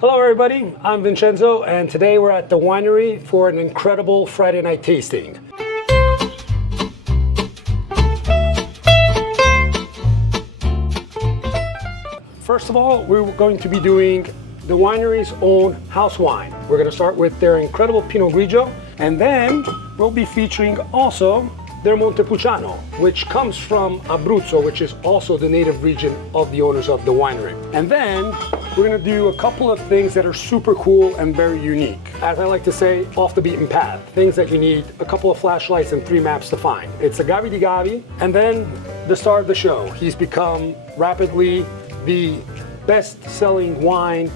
Hello everybody, I'm Vincenzo, and today we're at the winery for an incredible Friday night tasting. First of all, we're going to be doing the winery's own house wine. We're going to start with their incredible Pinot Grigio, and then we'll be featuring also their Montepulciano, which comes from Abruzzo, which is also the native region of the owners of the winery. And then we're going to do a couple of things that are super cool and very unique. As I like to say, off the beaten path. Things that you need a couple of flashlights and 3 maps to find. It's a Gavi di Gavi, and then the star of the show. He's become rapidly the best-selling wine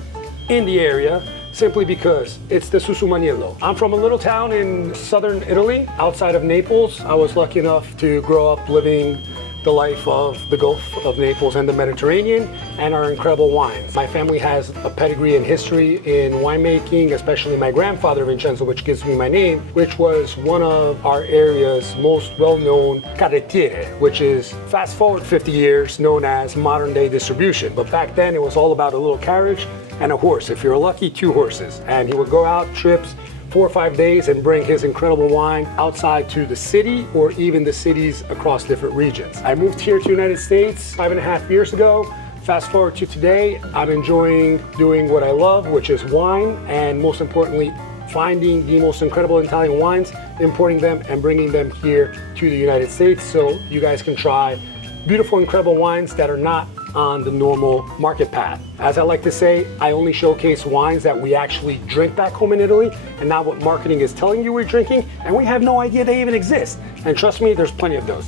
in the area, simply because it's the Susumaniello. I'm from a little town in southern Italy, outside of Naples. I was lucky enough to grow up living the life of the Gulf of Naples and the Mediterranean and our incredible wines. My family has a pedigree and history in winemaking, especially my grandfather Vincenzo, which gives me my name, which was one of our area's most well-known carrettiere, which is, fast forward 50 years, known as modern day distribution. But back then it was all about a little carriage and a horse. If you're lucky, 2 horses. And he would go out trips 4 or 5 days and bring his incredible wine outside to the city or even the cities across different regions. I moved here to the United States 5.5 years ago. Fast forward to today, I'm enjoying doing what I love, which is wine, and most importantly, finding the most incredible Italian wines, importing them and bringing them here to the United States so you guys can try beautiful, incredible wines that are not on the normal market path. As I like to say, I only showcase wines that we actually drink back home in Italy and not what marketing is telling you we're drinking, and we have no idea they even exist. And trust me, there's plenty of those.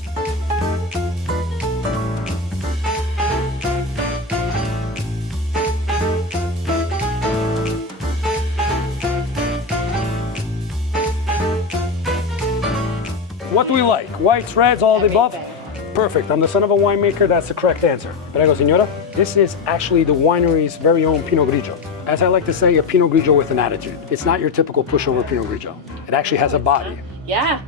What do we like? Whites, reds, all of the above? Perfect. I'm the son of a winemaker. That's the correct answer. Prego, signora. This is actually the winery's very own Pinot Grigio. As I like to say, a Pinot Grigio with an attitude. It's not your typical pushover Pinot Grigio. It actually has a body. Yeah.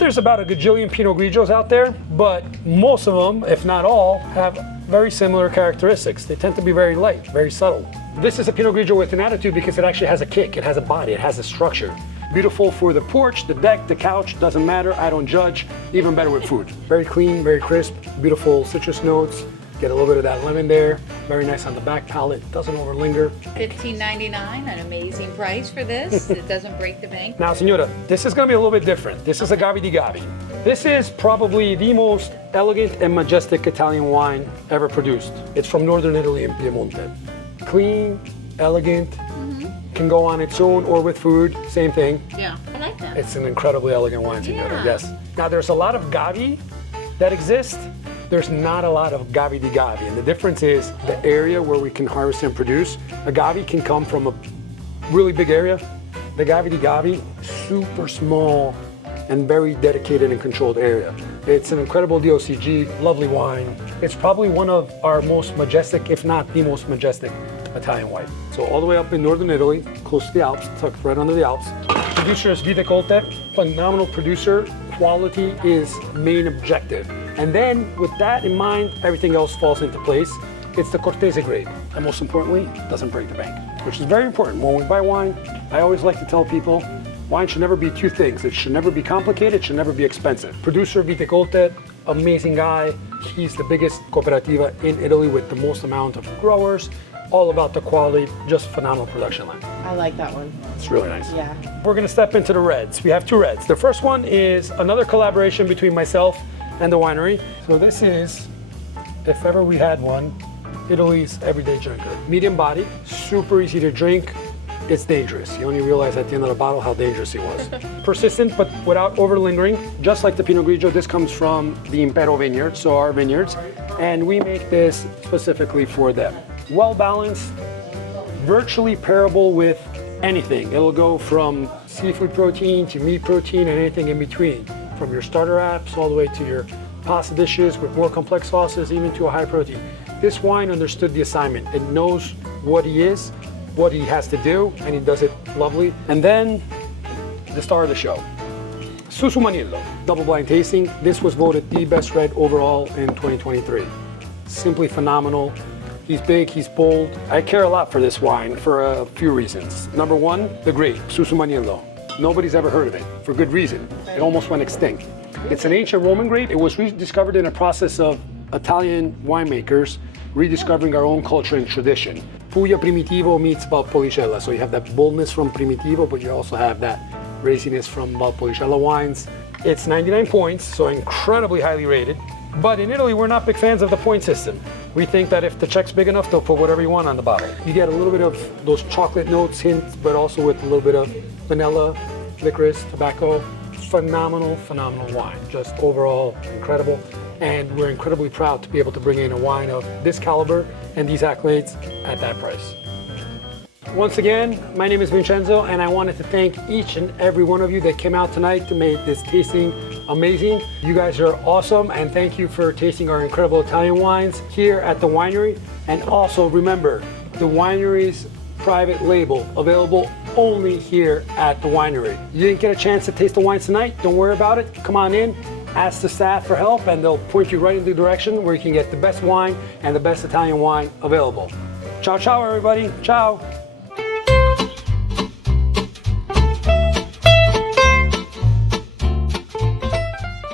There's about a gajillion Pinot Grigios out there, but most of them, if not all, have very similar characteristics. They tend to be very light, very subtle. This is a Pinot Grigio with an attitude because it actually has a kick. It has a body. It has a structure. Beautiful for the porch, the deck, the couch, doesn't matter, I don't judge. Even better with food. Very clean, very crisp, beautiful citrus notes. Get a little bit of that lemon there. Very nice on the back palate, doesn't overlinger. $15.99, an amazing price for this. It doesn't break the bank. Now, signora, this is gonna be a little bit different. This is a Gavi di Gavi. This is probably the most elegant and majestic Italian wine ever produced. It's from northern Italy in Piemonte. Clean, elegant, can go on its own or with food, same thing. Yeah, I like that. It's an incredibly elegant wine, signora, Yeah. yes. Now there's a lot of Gavi that exist. There's not a lot of Gavi di Gavi, and the difference is the area where we can harvest and produce. A Gavi can come from a really big area. The Gavi di Gavi, super small and very dedicated and controlled area. It's an incredible DOCG, lovely wine. It's probably one of our most majestic, if not the most majestic, Italian wine. So all the way up in northern Italy, close to the Alps, tucked right under the Alps. Producer is Viticolta, phenomenal producer. Quality is main objective. And then with that in mind, everything else falls into place. It's the Cortese grade. And most importantly, it doesn't break the bank, which is very important. When we buy wine, I always like to tell people, wine should never be 2 things. It should never be complicated, it should never be expensive. Producer Viticolta, amazing guy. He's the biggest cooperativa in Italy with the most amount of growers. All about the quality, just phenomenal production line. I like that one. It's really nice. Yeah. We're gonna step into the reds. We have 2 reds. The first one is another collaboration between myself and the winery. So this is, if ever we had one, Italy's everyday drinker. Medium body, super easy to drink. It's dangerous. You only realize at the end of the bottle how dangerous it was. Persistent, but without over-lingering. Just like the Pinot Grigio, this comes from the Impero vineyard, so our vineyards. And we make this specifically for them. Well-balanced, virtually pairable with anything. It'll go from seafood protein to meat protein and anything in between. From your starter apps all the way to your pasta dishes with more complex sauces, even to a high protein. This wine understood the assignment. It knows what he is, what he has to do, and he does it lovely. And then the star of the show, Susumaniello, double blind tasting. This was voted the best red overall in 2023. Simply phenomenal. He's big, he's bold. I care a lot for this wine for a few reasons. Number one, the grape, Susumaniello. Nobody's ever heard of it, for good reason. It almost went extinct. It's an ancient Roman grape. It was rediscovered in a process of Italian winemakers rediscovering our own culture and tradition. Puglia Primitivo meets Valpolicella, so you have that boldness from Primitivo, but you also have that raciness from Valpolicella wines. It's 99 points, so incredibly highly rated. But in Italy, we're not big fans of the point system. We think that if the check's big enough, they'll put whatever you want on the bottle. You get a little bit of those chocolate notes, hints, but also with a little bit of vanilla, licorice, tobacco. Phenomenal, phenomenal wine. Just overall incredible. And we're incredibly proud to be able to bring in a wine of this caliber and these accolades at that price. Once again, my name is Vincenzo, and I wanted to thank each and every one of you that came out tonight to make this tasting amazing. You guys are awesome, and thank you for tasting our incredible Italian wines here at the winery. And also remember, the winery's private label available only here at the winery. You didn't get a chance to taste the wines tonight? Don't worry about it. Come on in, ask the staff for help, and they'll point you right in the direction where you can get the best wine and the best Italian wine available. Ciao, ciao, everybody. Ciao.